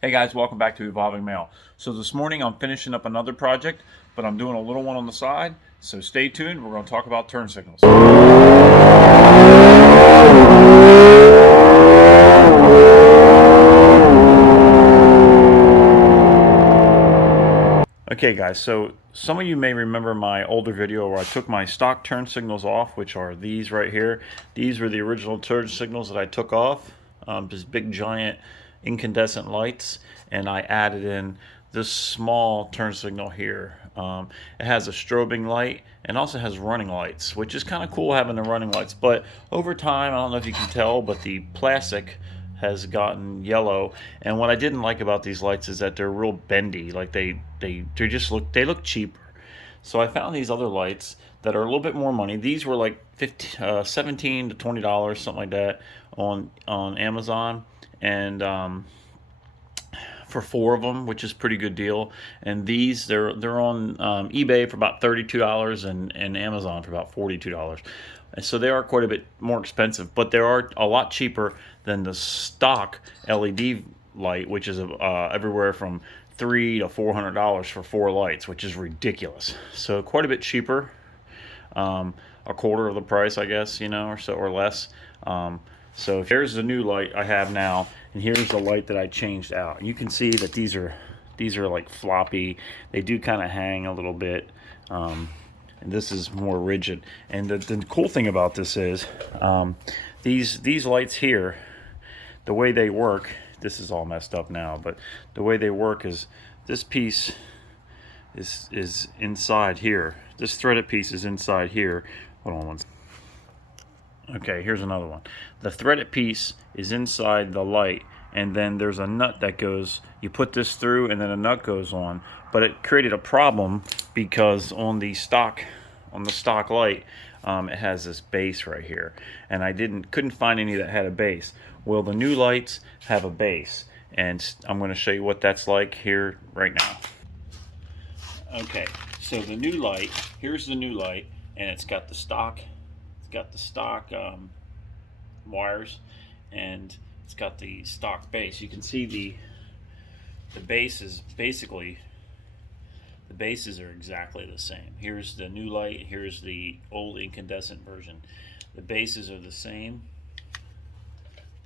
Hey guys, welcome back to Evolving Mail. So this morning I'm finishing up another project, but I'm doing a little one on the side, so stay tuned. We're going to talk about turn signals. Okay guys, so some of you may remember my older video where I took my stock turn signals off, which are these right here. These were the original turn signals that I took off, just big giant incandescent lights, and I added in this small turn signal here. It has a strobing light and also has running lights, which is kind of cool having the running lights, but over time, I don't know if you can tell, but the plastic has gotten yellow, and what I didn't like about these lights is that they're real bendy. Like they just look cheaper. So I found these other lights that are a little bit more money. These were like $17 to $20, something like that, on Amazon, and for 4 of them, which is a pretty good deal. And these they're on eBay for about $32 and Amazon for about $42. And so they are quite a bit more expensive, but they are a lot cheaper than the stock LED light, which is everywhere from $300 to $400 for 4 lights, which is ridiculous. So quite a bit cheaper, a quarter of the price, I guess, or so, or less. So here's the new light I have now, and here's the light that I changed out. And you can see that these are like floppy. They do kind of hang a little bit, and this is more rigid. And the cool thing about this is these lights here, the way they work. This is all messed up now, but the way they work is this piece is inside here. This threaded piece is inside here. Hold on one second. Okay, here's another one. The threaded piece is inside the light, and then there's a nut that goes, you put this through and then a nut goes on. But it created a problem because on the stock light, it has this base right here, and I couldn't find any that had a base. Well, the new lights have a base, and I'm going to show you what that's like here right now. Okay, so the new light, here's the new light, and it's got the stock wires, and it's got the stock base. You can see the base is basically, the bases are exactly the same. Here's the new light, here's the old incandescent version. The bases are the same.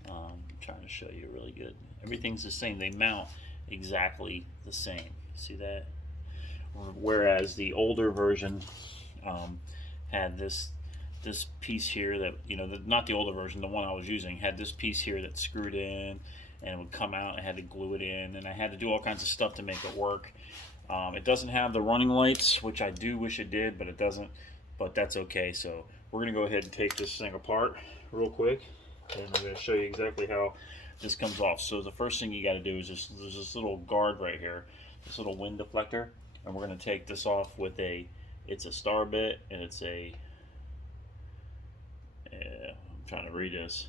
I'm trying to show you really good. Everything's the same. They mount exactly the same. See that? Whereas the older version had this piece here that, not the older version, the one I was using, had this piece here that screwed in and it would come out. I had to glue it in, and I had to do all kinds of stuff to make it work. It doesn't have the running lights, which I do wish it did, but it doesn't. But that's okay. So we're going to go ahead and take this thing apart real quick, and I'm going to show you exactly how this comes off. So the first thing you got to do is there's this little guard right here, this little wind deflector, and we're going to take this off with it's a star bit, and it's a, I'm trying to read this.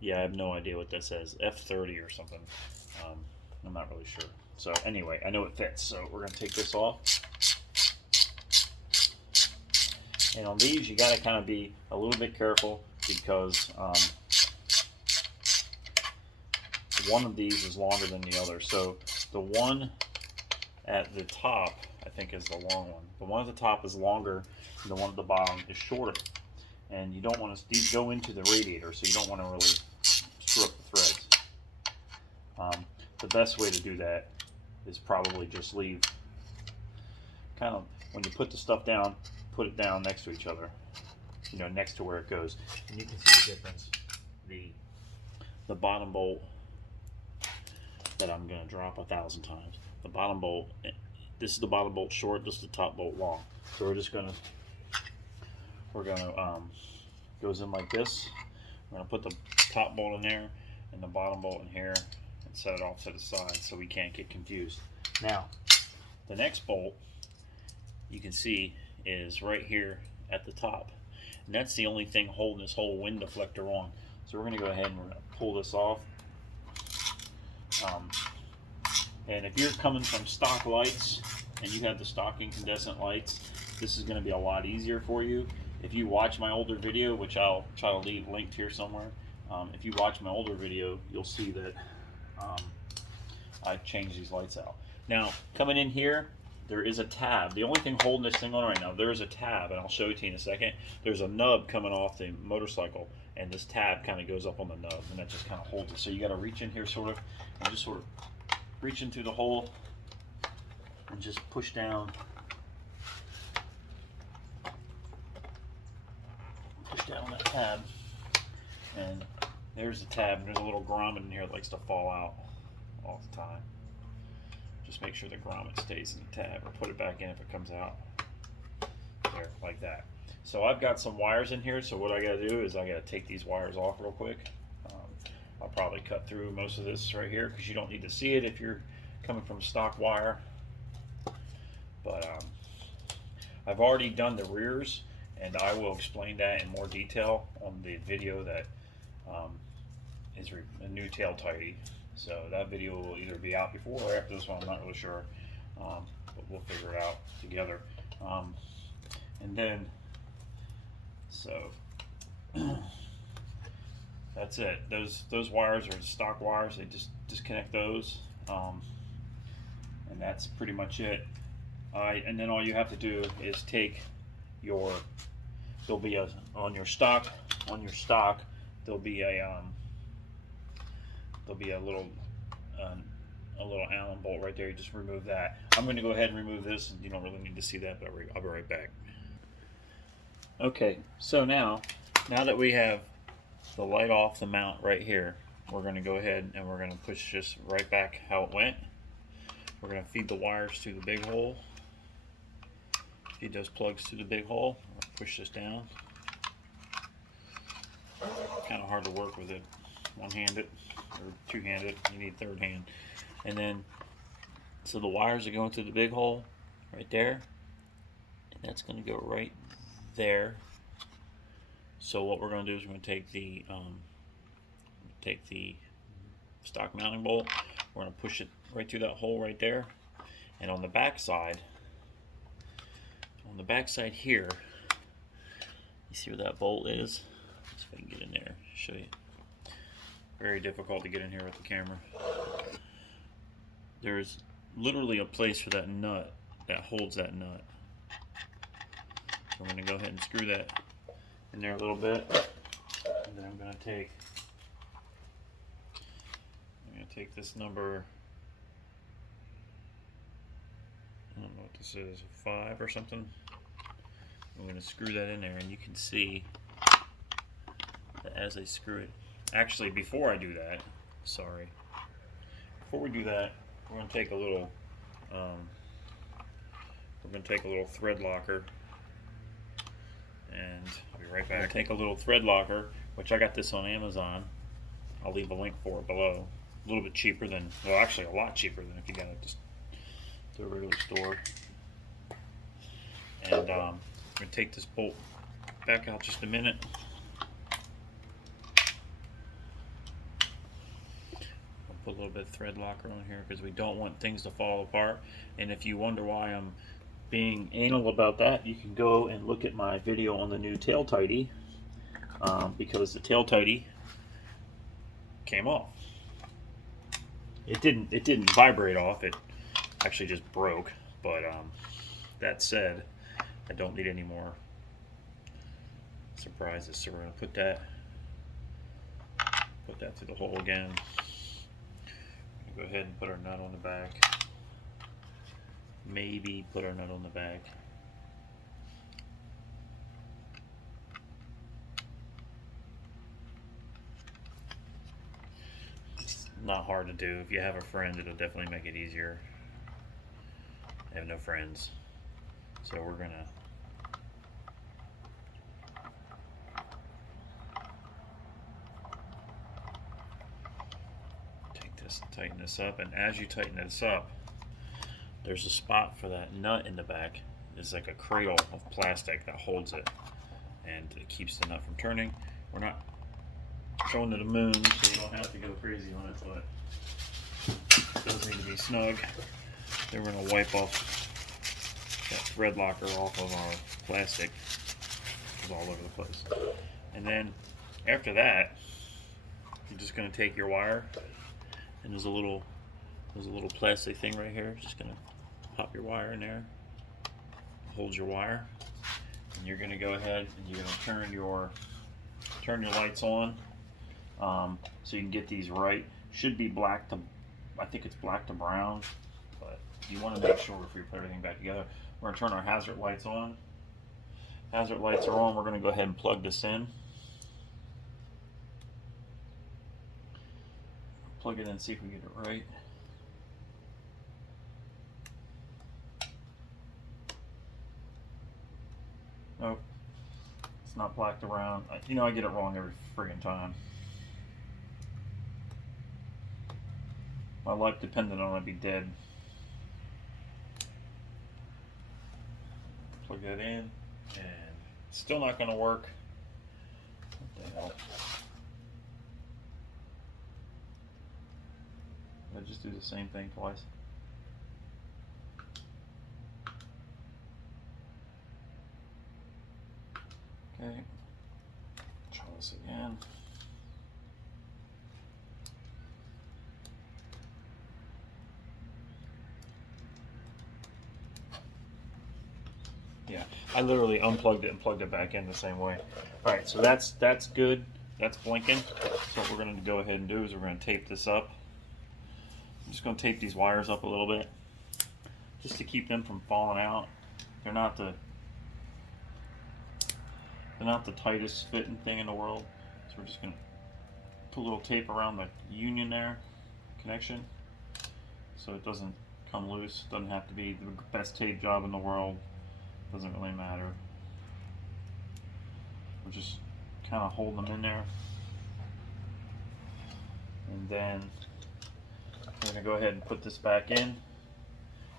Yeah, I have no idea what that says. F30 or something. I'm not really sure. So anyway, I know it fits. So we're going to take this off. And on these, you got to kind of be a little bit careful because one of these is longer than the other. So the one at the top, I think, is the long one. The one at the top is longer, and the one at the bottom is shorter. And you don't want to go into the radiator, so you don't want to really screw up the threads. The best way to do that is probably just leave, kind of, when you put the stuff down, put it down next to each other, next to where it goes. And you can see the difference. The bottom bolt that I'm going to drop 1,000 times. The bottom bolt, this is the bottom bolt short, this is the top bolt long. So we're going to goes in like this. We're going to put the top bolt in there and the bottom bolt in here and set it off to the side so we can't get confused. Now, the next bolt you can see is right here at the top, and that's the only thing holding this whole wind deflector on. So we're going to go ahead and we're going to pull this off. And if you're coming from stock lights and you have the stock incandescent lights, this is going to be a lot easier for you. If you watch my older video, which I'll try to leave linked here somewhere, if you watch my older video, you'll see that I changed these lights out. Now, coming in here, there is a tab. The only thing holding this thing on right now, there is a tab, and I'll show it to you in a second. There's a nub coming off the motorcycle, and this tab kind of goes up on the nub, and that just kind of holds it. So you got to reach in here sort of, and just sort of reach in through the hole, and just push down. Push down on that tab, and there's the tab, and there's a little grommet in here that likes to fall out all the time. Just make sure the grommet stays in the tab, or put it back in if it comes out. There, like that. So I've got some wires in here, so what I gotta do is I gotta take these wires off real quick. I'll probably cut through most of this right here because you don't need to see it if you're coming from stock wire. But I've already done the rears, and I will explain that in more detail on the video that is a new tail tidy. So that video will either be out before or after this one, I'm not really sure, but we'll figure it out together. And then, so that's it. Those wires are stock wires. They just disconnect those, and that's pretty much it. And then all you have to do is take your, there'll be a, on your stock, there'll be a little Allen bolt right there. You just remove that. I'm going to go ahead and remove this, and you don't really need to see that, but I'll be right back. Okay, so now that we have the light off the mount right here, we're going to go ahead and we're going to push this right back how it went. We're going to feed the wires to the big hole. Feed those plugs to the big hole. Push this down. Kind of hard to work with it one-handed or two-handed. You need third hand. And then, so the wires are going through the big hole right there, and that's going to go right there. So what we're going to do is we're going to take the stock mounting bolt. We're going to push it right through that hole right there, and on the back side here, you see where that bolt is? Let's see if I can get in there, show you. Very difficult to get in here with the camera. There's literally a place for that nut that holds that nut. So I'm going to go ahead and screw that in there a little bit, and then I'm going to take this number, I don't know what this is, 5 or something. I'm going to screw that in there, and you can see that as I screw it. Actually, before I do that, before we do that, we're going to take a little thread locker, and I'll be right back. Take a little thread locker, which I got this on Amazon. I'll leave a link for it below. A little bit cheaper than, well, actually a lot cheaper than if you got it just to a regular store. And I'm going to take this bolt back out just a minute. I'll put a little bit of thread locker on here because we don't want things to fall apart. And if you wonder why I'm being anal about that, you can go and look at my video on the new tail tidy, because the tail tidy came off. It didn't vibrate off. It actually just broke. But that said, I don't need any more surprises. So we're going to put that through the hole again. Go ahead and put our nut on the back. Maybe put our nut on the back. It's not hard to do. If you have a friend, it'll definitely make it easier. I have no friends, so we're gonna take this and tighten this up. And as you tighten this up, there's a spot for that nut in the back. It's like a cradle of plastic that holds it, and it keeps the nut from turning. We're not going to the moon, so you don't have to go crazy on it, but it does need to be snug. Then we're going to wipe off that thread locker off of our plastic. It's all over the place. And then after that, you're just going to take your wire And there's a little plastic thing right here. Just gonna pop your wire in there, hold your wire, and you're gonna go ahead and you're gonna turn your lights on, so you can get these right. Should be black to, I think it's black to brown, but you want to make sure before you put everything back together. We're gonna turn our hazard lights on. Hazard lights are on. We're gonna go ahead and plug this in. Plug it in, see if we get it right. Nope, it's not black to brown. You know, I get it wrong every friggin' time. My life depended on it, I'd be dead. Plug that in, and it's still not gonna work. What the hell? I just do the same thing twice. Okay, try this again. Yeah, I literally unplugged it and plugged it back in the same way. All right, so that's good. That's blinking. So what we're going to go ahead and do is we're going to tape this up. I'm just going to tape these wires up a little bit, just to keep them from falling out. They're not the tightest fitting thing in the world. So we're just going to put a little tape around the union there, connection, so it doesn't come loose. Doesn't have to be the best tape job in the world. Doesn't really matter. We're just kind of holding them in there, and then we're going to go ahead and put this back in.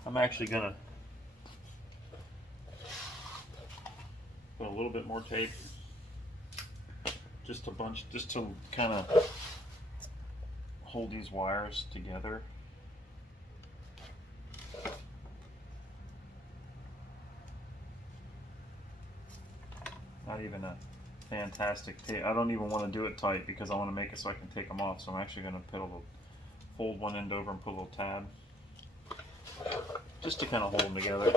I'm actually going to put a little bit more tape, just to kind of hold these wires together. Not even a fantastic tape. I don't even want to do it tight because I want to make it so I can take them off. So I'm actually going to fold one end over and put a little tab, just to kind of hold them together,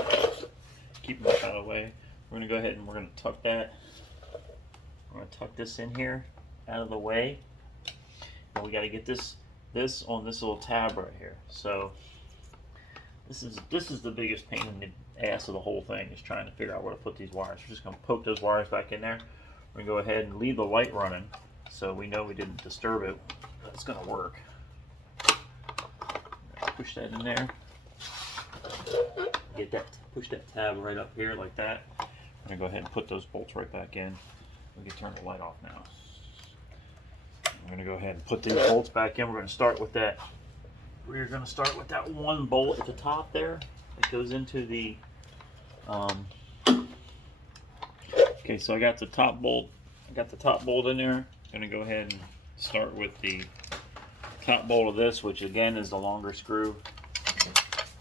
keep them out of the way. We're going to go ahead and we're going to tuck that. We're going to tuck this in here, out of the way. And we got to get this on this little tab right here. So this is the biggest pain in the ass of the whole thing, is trying to figure out where to put these wires. We're just going to poke those wires back in there. We're going to go ahead and leave the light running so we know we didn't disturb it. It's going to work. Push that in there. Get that, push that tab right up here like that. I'm going to go ahead and put those bolts right back in. We can turn the light off now. I'm going to go ahead and put these bolts back in. We're going to start with that. We're going to start with that one bolt at the top there. It goes into the okay, so I got the top bolt. I got the top bolt in there. I'm going to go ahead and start with the top bolt of this, which again is the longer screw.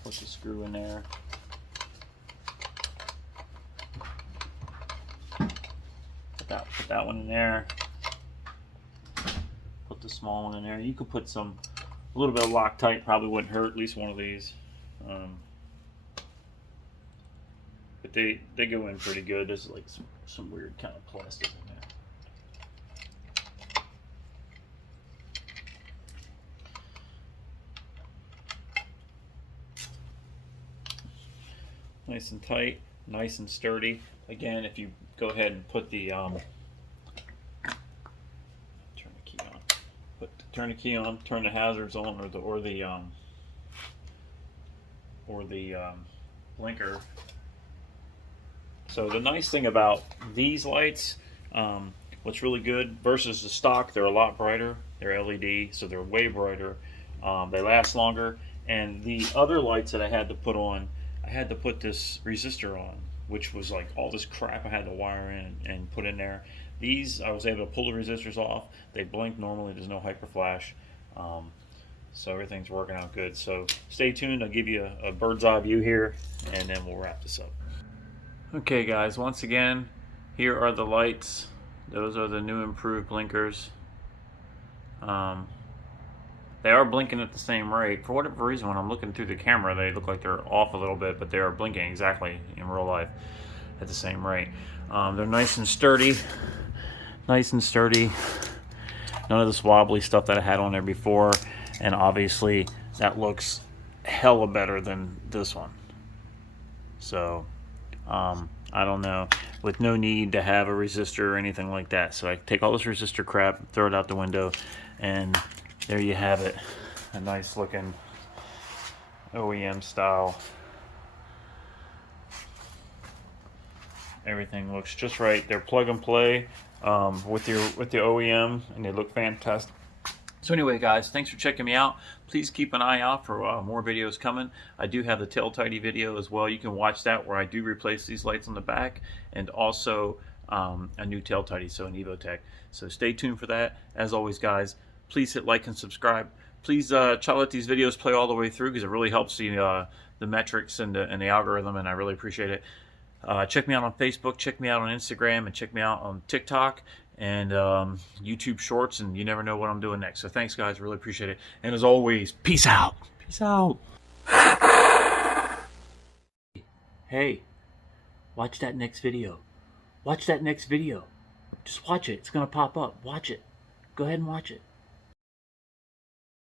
Put the screw in there. Put that one in there. Put the small one in there. You could put a little bit of Loctite, probably wouldn't hurt, at least one of these. But they go in pretty good. There's like some weird kind of plastic in there. Nice and tight, nice and sturdy. Again, if you go ahead and put the turn the key on, turn the hazards on, or the blinker. So the nice thing about these lights, what's really good versus the stock, they're a lot brighter. They're LED, so they're way brighter. They last longer. And the other lights that I had to put on, I had to put this resistor on, which was like all this crap I had to wire in and put in there. These, I was able to pull the resistors off. They blink normally. There's no hyper flash. So everything's working out good. So stay tuned. I'll give you a bird's eye view here, and then we'll wrap this up. Okay, guys. Once again, here are the lights. Those are the new improved blinkers. They are blinking at the same rate. For whatever reason, when I'm looking through the camera, they look like they're off a little bit, but they are blinking exactly in real life at the same rate. They're nice and sturdy. Nice and sturdy. None of this wobbly stuff that I had on there before. And obviously, that looks hella better than this one. So, I don't know. With no need to have a resistor or anything like that. So I take all this resistor crap, throw it out the window, and there you have it. A nice looking OEM style. Everything looks just right. They're plug and play with the OEM, and they look fantastic. So anyway, guys, thanks for checking me out. Please keep an eye out for more videos coming. I do have the tail tidy video as well. You can watch that where I do replace these lights on the back, and also a new tail tidy, so an Evotech. So stay tuned for that. As always, guys, please hit like and subscribe. Please try to let these videos play all the way through, because it really helps the metrics and the algorithm, and I really appreciate it. Check me out on Facebook, check me out on Instagram, and check me out on TikTok and YouTube Shorts, and you never know what I'm doing next. So thanks, guys. Really appreciate it. And as always, peace out. Peace out. Hey, watch that next video. Watch that next video. Just watch it. It's going to pop up. Watch it. Go ahead and watch it.